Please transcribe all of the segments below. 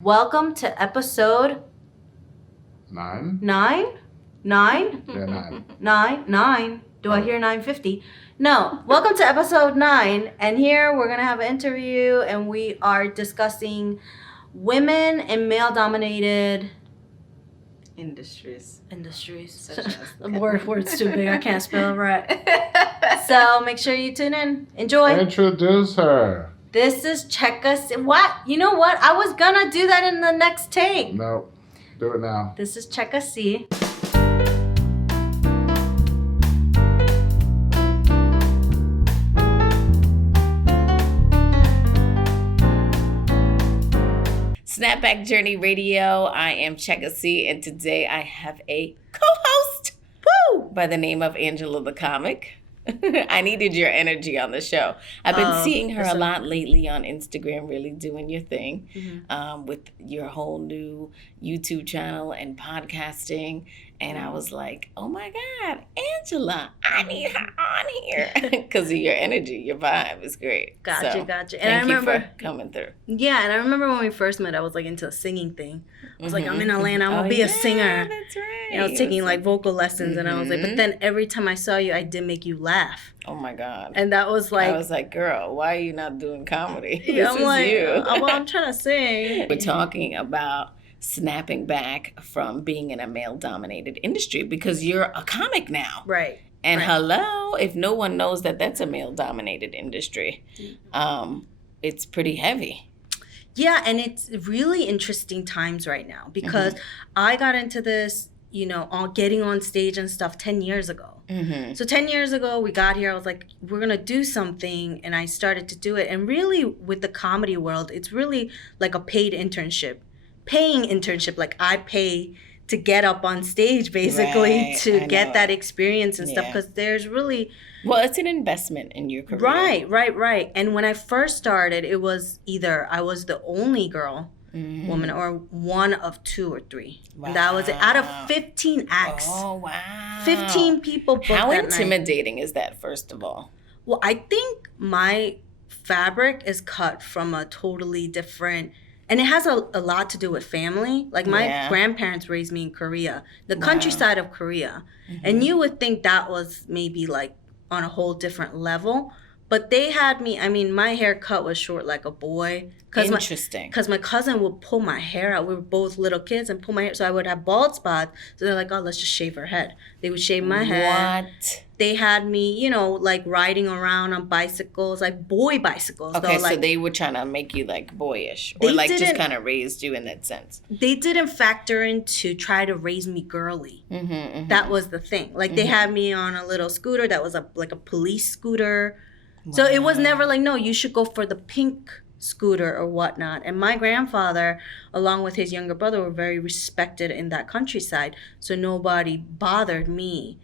Welcome to episode 9? 9? 9? Yeah, 9. 9? Do I hear 950? No. Welcome to episode 9. And here we're going to have an interview and we are discussing women in male-dominated industries. Such as the word's too big. I can't spell it right. So make sure you tune in. Enjoy. Introduce her. This is CheckaCee. What? You know what? I was going to do that in the next take. No, do it now. This is CheckaCee. Snapback Journey Radio. I am CheckaCee, and today I have a co-host by the name of Angela the Comic. I needed your energy on the show. I've been seeing her a lot lately on Instagram, really doing your thing with your whole new YouTube channel and podcasting. And I was like, oh my God, Angela, I need her on here. Because of your energy, your vibe is great. Gotcha. And thank I remember you for coming through. Yeah, and I remember when we first met, I was like into a singing thing. I was like, I'm in Atlanta, I'm gonna be a singer. That's right. And I was taking like vocal lessons, and I was like, but then every time I saw you, I did make you laugh. Oh my God. And that was like, I was like, girl, why are you not doing comedy? yeah, This is you. well, I'm trying to sing. We're talking about snapping back from being in a male-dominated industry because you're a comic now. Right. And hello, if no one knows that that's a male-dominated industry, it's pretty heavy. Yeah, and it's really interesting times right now because I got into this, getting on stage and stuff 10 years ago. So 10 years ago, we got here, I was like, we're going to do something. And I started to do it. And really, with the comedy world, it's really like a paid internship. Paying internship, like I pay to get up on stage basically to get that experience and stuff because there's really... Well, it's an investment in your career. Right. And when I first started, it was either I was the only girl, woman, or one of 2 or 3. Wow. And that was it. Out of 15 acts. Oh, wow. 15 people booked How that intimidating night. Is that, first of all? Well, I think my fabric is cut from a totally different... And it has a lot to do with family. Like my grandparents raised me in Korea, the countryside of Korea. And you would think that was maybe like on a whole different level. But they had me, my haircut was short like a boy. Interesting. Because my cousin would pull my hair out. We were both little kids and pull my hair. So I would have bald spots. So they're like, oh, let's just shave her head. They would shave my head. What? They had me, like riding around on bicycles, like boy bicycles. Okay, though, like, so they were trying to make you like boyish or like just kind of raised you in that sense. They didn't factor in to try to raise me girly. That was the thing. Like they had me on a little scooter that was like a police scooter. Wow. So it was never like, no, you should go for the pink scooter or whatnot. And my grandfather, along with his younger brother, were very respected in that countryside. So nobody bothered me.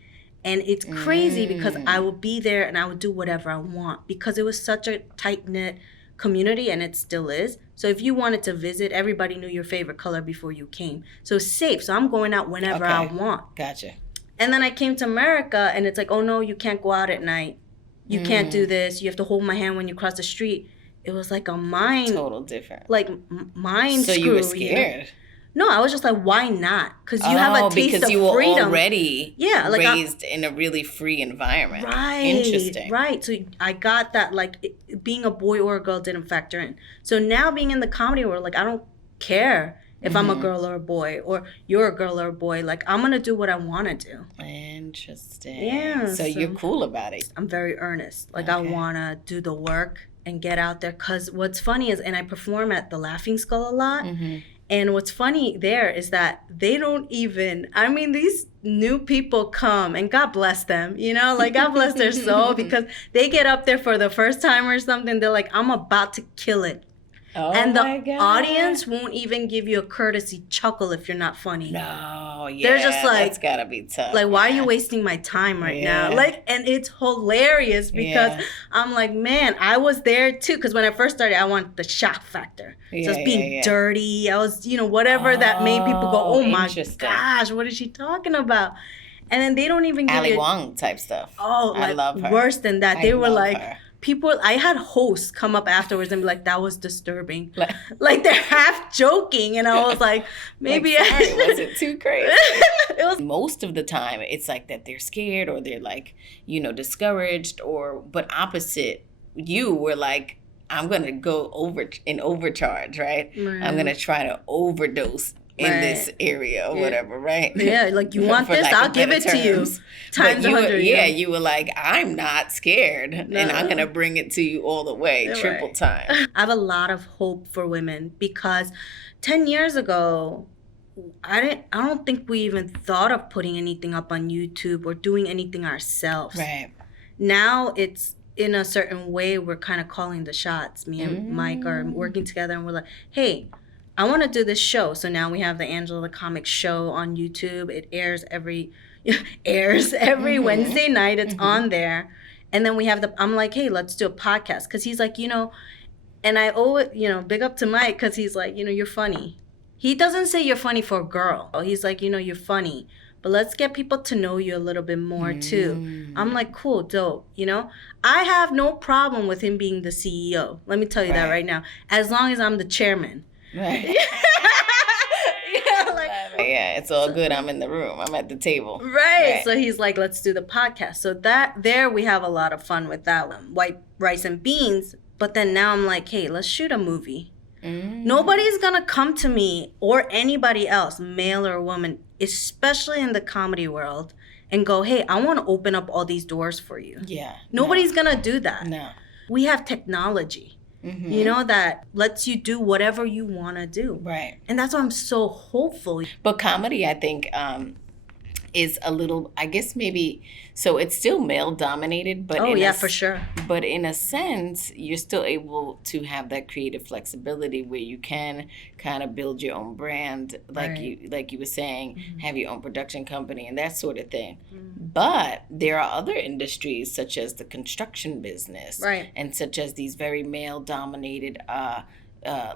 And it's crazy because I would be there and I would do whatever I want because it was such a tight-knit community, and it still is. So if you wanted to visit, everybody knew your favorite color before you came. So it's safe. So I'm going out whenever I want. Gotcha. And then I came to America, and it's like, oh, no, you can't go out at night. You can't do this. You have to hold my hand when you cross the street. It was like a mind... Total different. Like, mind screw. So you were scared? No, I was just like, why not? Because you have a taste of freedom. Because you were already raised in a really free environment. Right. Interesting. Right. So I got that, like, being a boy or a girl didn't factor in. So now being in the comedy world, like, I don't care if I'm a girl or a boy, or you're a girl or a boy. Like, I'm going to do what I want to do. Interesting. Yeah. So you're cool about it. I'm very earnest. Like, I want to do the work and get out there. Because what's funny is, and I perform at the Laughing Skull a lot. And what's funny there is that they don't even, these new people come, and God bless them, like God bless their soul, because they get up there for the first time or something. They're like, I'm about to kill it. Oh, and the audience won't even give you a courtesy chuckle if you're not funny. No, they're just like, that's gotta be tough. Like, why are you wasting my time right now? Like, and it's hilarious because I'm like, man, I was there too. Because when I first started, I wanted the shock factor. So I was being dirty. I was, whatever that made people go, oh my gosh, what is she talking about? And then they don't even give Ali Wong type stuff. Oh, I love her. Worse than that. They were like, I had hosts come up afterwards and be like, that was disturbing. Like they're half joking. And I was like, maybe like, sorry, was it too crazy? It was. Most of the time, it's like that they're scared or they're like, discouraged but opposite, you were like, I'm going to go overcharge, right? I'm going to try to overdose in this area or whatever, right? Yeah, like you want this, I'll give it to you. Times 100. You were like, I'm not scared, and I'm gonna bring it to you all the way, triple time. I have a lot of hope for women because 10 years ago, I don't think we even thought of putting anything up on YouTube or doing anything ourselves. Right. Now it's in a certain way we're kind of calling the shots. Me and Mike are working together, and we're like, hey, I want to do this show. So now we have the Angela the Comic show on YouTube. It airs every Wednesday night. It's on there. And then we have I'm like, hey, let's do a podcast. Because he's like, and I owe it, big up to Mike because he's like, you're funny. He doesn't say you're funny for a girl. He's like, you're funny. But let's get people to know you a little bit more too. I'm like, cool, dope. I have no problem with him being the CEO. Let me tell you that right now. As long as I'm the chairman. Right. Yeah, it's all good. I'm in the room. I'm at the table. Right. So he's like, let's do the podcast. So there we have a lot of fun with that one. White rice and beans. But then now I'm like, hey, let's shoot a movie. Nobody's going to come to me or anybody else, male or woman, especially in the comedy world, and go, hey, I want to open up all these doors for you. Yeah. Nobody's going to do that. No. We have technology. That lets you do whatever you want to do. Right. And that's why I'm so hopeful. But comedy, I think, is a little, I guess maybe, so it's still male dominated, but for sure. But in a sense, you're still able to have that creative flexibility where you can kind of build your own brand, like you were saying, have your own production company and that sort of thing. But there are other industries such as the construction business, and such as these very male dominated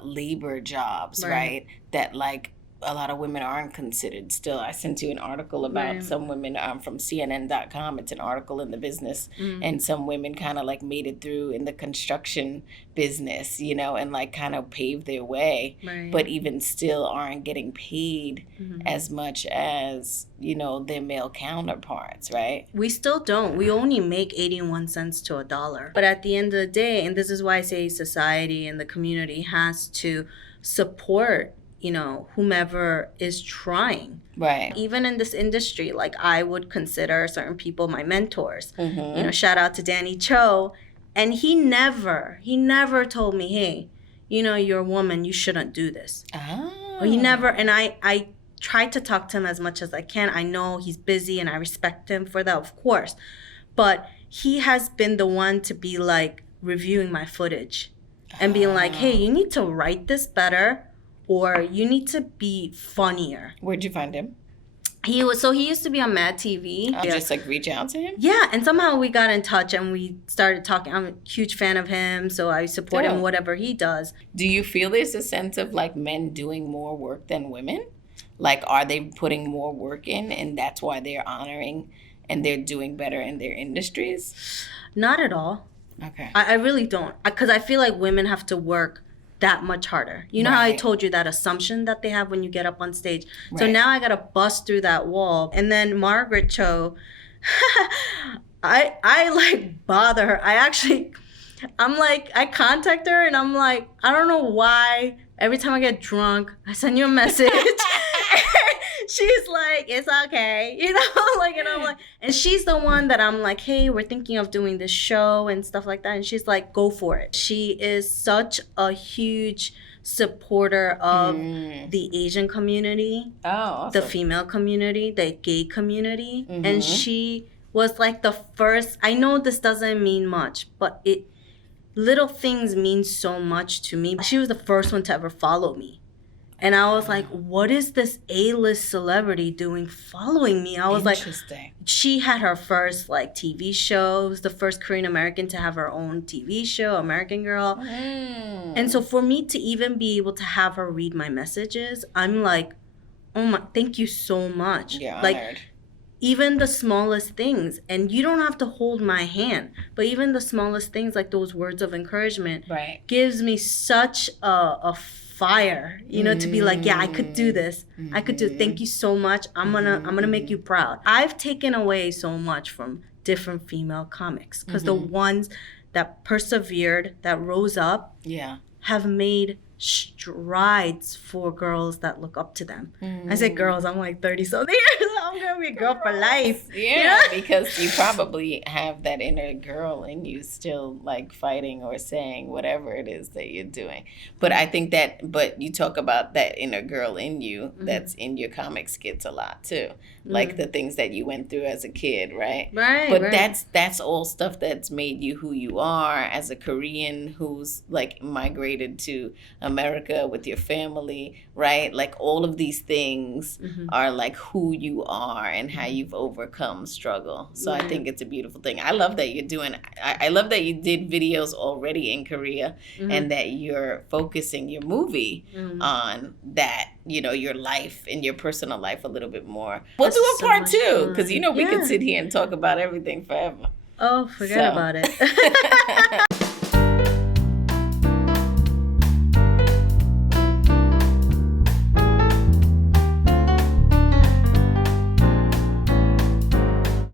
labor jobs, right? That like a lot of women aren't considered still. I sent you an article about some women from CNN.com. It's an article in the business. And some women kind of like made it through in the construction business, and like kind of paved their way. But even still aren't getting paid as much as, their male counterparts, right? We still don't. We only make 81 cents to $1. But at the end of the day, and this is why I say society and the community has to support whomever is trying. Right. Even in this industry, like I would consider certain people my mentors. Shout out to Danny Cho. And he never told me, hey, you're a woman, you shouldn't do this. Or he never, and I try to talk to him as much as I can. I know he's busy and I respect him for that, of course. But he has been the one to be like reviewing my footage and being like, hey, you need to write this better. Or you need to be funnier. Where'd you find him? He used to be on Mad TV. Just like reach out to him? Yeah, and somehow we got in touch and we started talking. I'm a huge fan of him, so I support him whatever he does. Do you feel there's a sense of like men doing more work than women? Like, are they putting more work in and that's why they're honoring and they're doing better in their industries? Not at all. Okay. I really don't. Because I feel like women have to work that much harder. You know how I told you that assumption that they have when you get up on stage? So now I got to bust through that wall. And then Margaret Cho, I like bother her. I contact her and I'm like, I don't know why. Every time I get drunk, I send you a message. She's like, it's okay, and I'm like, and she's the one that I'm like, hey, we're thinking of doing this show and stuff like that. And she's like, go for it. She is such a huge supporter of the Asian community, the female community, the gay community. And she was like the first, I know this doesn't mean much, but little things mean so much to me. She was the first one to ever follow me. And I was like, what is this A-list celebrity doing following me? I was like, she had her first like TV show. It was the first Korean American to have her own TV show, American Girl. And so for me to even be able to have her read my messages, I'm like, oh my, thank you so much. Yeah, like, honored. even the smallest things, and you don't have to hold my hand, but even the smallest things like those words of encouragement Right. gives me such a fire, you know, to be like, yeah, I could do this. I could do. Thank you so much. I'm gonna make you proud. I've taken away so much from different female comics because the ones that persevered, that rose up, have made strides for girls that look up to them. I say girls, I'm like 30 something years. I'm gonna be a girl for life. Yeah, because you probably have that inner girl in you still, like fighting or saying whatever it is that you're doing. But I think but you talk about that inner girl in you that's in your comic skits a lot too. Like the things that you went through as a kid, right? Right. But that's all stuff that's made you who you are as a Korean who's like migrated to America with your family, right? Like all of these things are like who you are and how you've overcome struggle. So I think it's a beautiful thing. I love that you're doing, I love that you did videos already in Korea and that you're focusing your movie on that, you know, your life and your personal life a little bit more. We'll do a part two because, you know, we could sit here and talk about everything forever. Oh, forget about it.